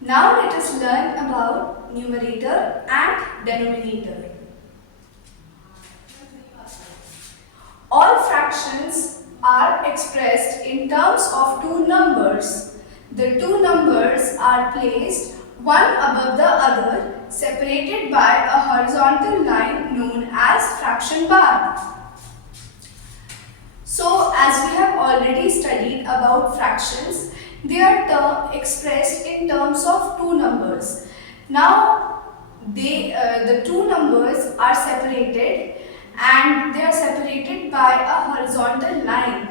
Now let us learn about numerator and denominator. All fractions are expressed in terms of two numbers. The two numbers are placed one above the other, separated by a horizontal line known as fraction bar. So, as we have already studied about fractions, they are expressed in terms of two numbers. Now, the two numbers are separated, and they are separated by a horizontal line.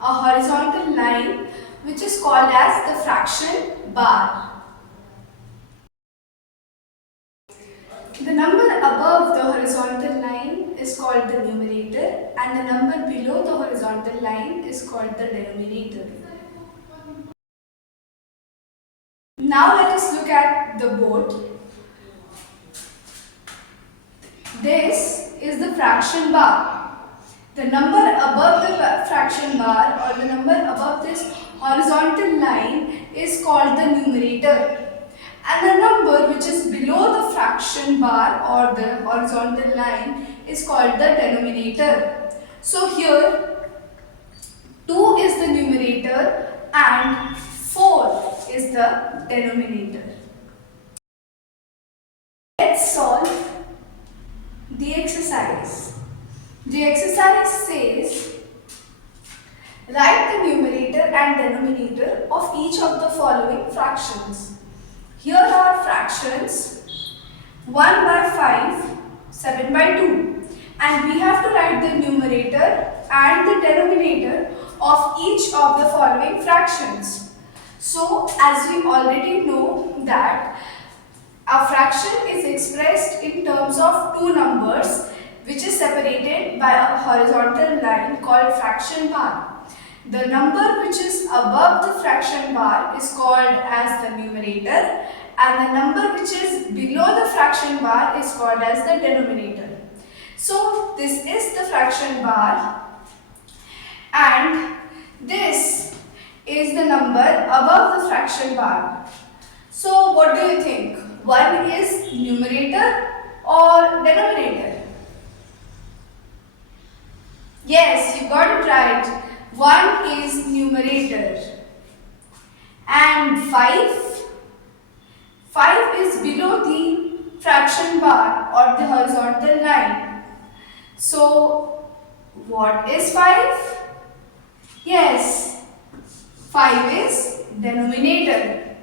A horizontal line which is called as the fraction bar. The number above the horizontal line is called the numerator, and the number below the horizontal line is called the denominator. Now let us look at the board. This is the fraction bar. The number above the fraction bar, or the number above this horizontal line, is called the numerator. And the number which is below the fraction bar or the horizontal line is called the denominator. So here 2 is the numerator and 4 is the denominator. Let's solve the exercise. The exercise says, write the numerator and denominator of each of the following fractions. Here are fractions 1 by 5, 7 by 2, and we have to write the numerator and the denominator of each of the following fractions. So, as we already know that a fraction is expressed in terms of two numbers which is separated by a horizontal line called fraction bar. The number which is above the fraction bar is called as the numerator, and the number which is below the fraction bar is called as the denominator. So this is the fraction bar, and this is the number above the fraction bar. So what do you think? 1 is numerator or denominator? Yes, you got it right. 1 is numerator. And 5 is below the fraction bar or the horizontal line. So, what is 5? Yes, 5 is denominator.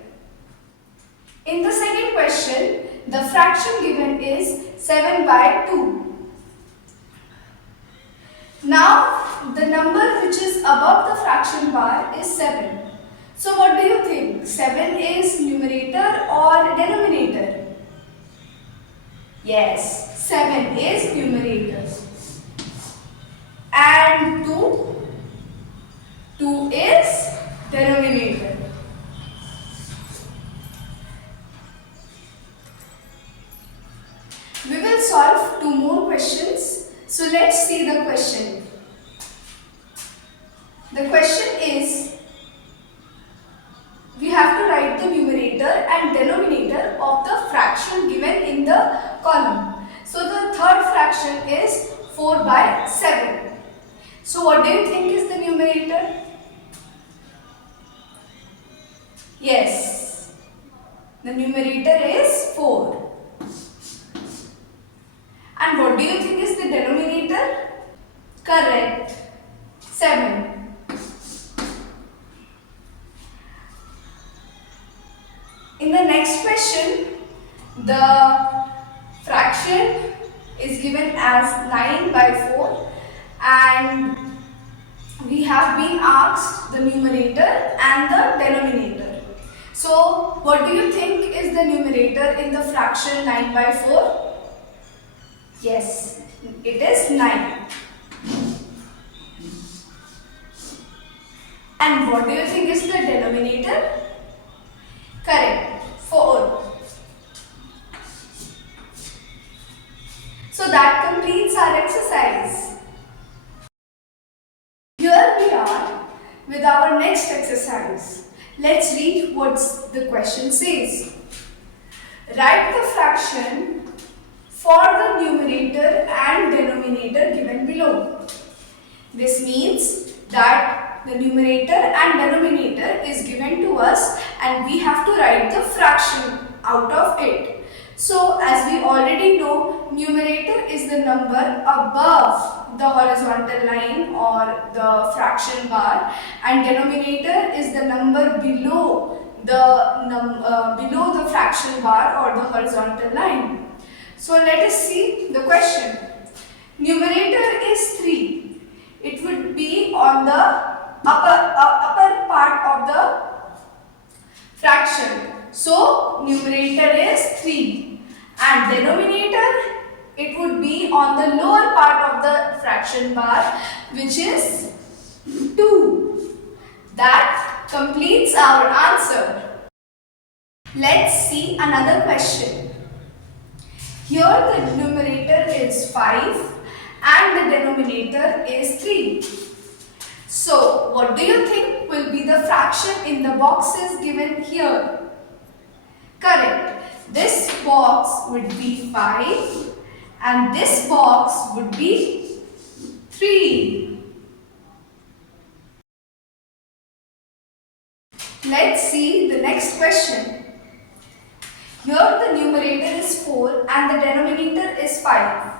In the second question, the fraction given is 7 by 2. Now, the number which is above the fraction bar is 7. So, what do you think? 7 is numerator or denominator? Yes, 7 is numerator. And 2 is denominator. We will solve 2 more questions. So let's see the question. The question is, we have to write the numerator and denominator of the fraction given in the column. So the third fraction is 4 by 7. So what do you think is the numerator? Yes, the numerator is 4. And what do you think is the denominator? Correct, 7. In the next question, the fraction is given as 9 by 4, and we have been asked the numerator and the denominator. So, what do you think is the numerator in the fraction 9 by 4? Yes, it is 9. And what do you think is the denominator? Correct, 4. So that completes our exercise. Here we are with our next exercise. Let's read what the question says. Write the fraction for the numerator and denominator given below. This means that the numerator and denominator is given to us and we have to write the fraction out of it. So as we already know, numerator is the number above the horizontal line or the fraction bar, and denominator is the number below the fraction bar or the horizontal line. So let us see the question. Numerator is 3. It would be on the upper part of the fraction. So numerator is 3 and denominator, it would be on the lower part of the fraction bar, which is 2. That completes our answer. Let's see another question. Here the numerator is 5 and the denominator is 3. So what do you think will be the fraction in the boxes given here? Correct. This box would be 5 and this box would be 3. Let's see the next question. Here the numerator is 4 and the denominator is 5.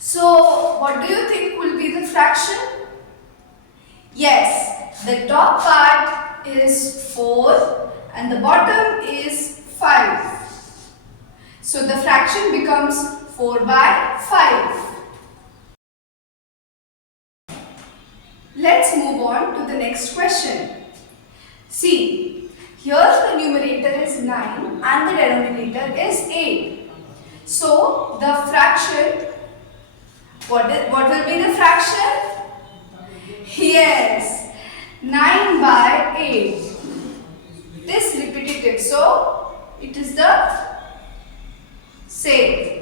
So what do you think will be the fraction? Yes, the top part is 4 and the bottom is 5. So the fraction becomes 4 by 5. Let's move on to the next question. See, here the numerator is 9 and the denominator is 8. So the fraction, what will be the fraction? Yes, 9 by 8. It is repetitive, so it is the same.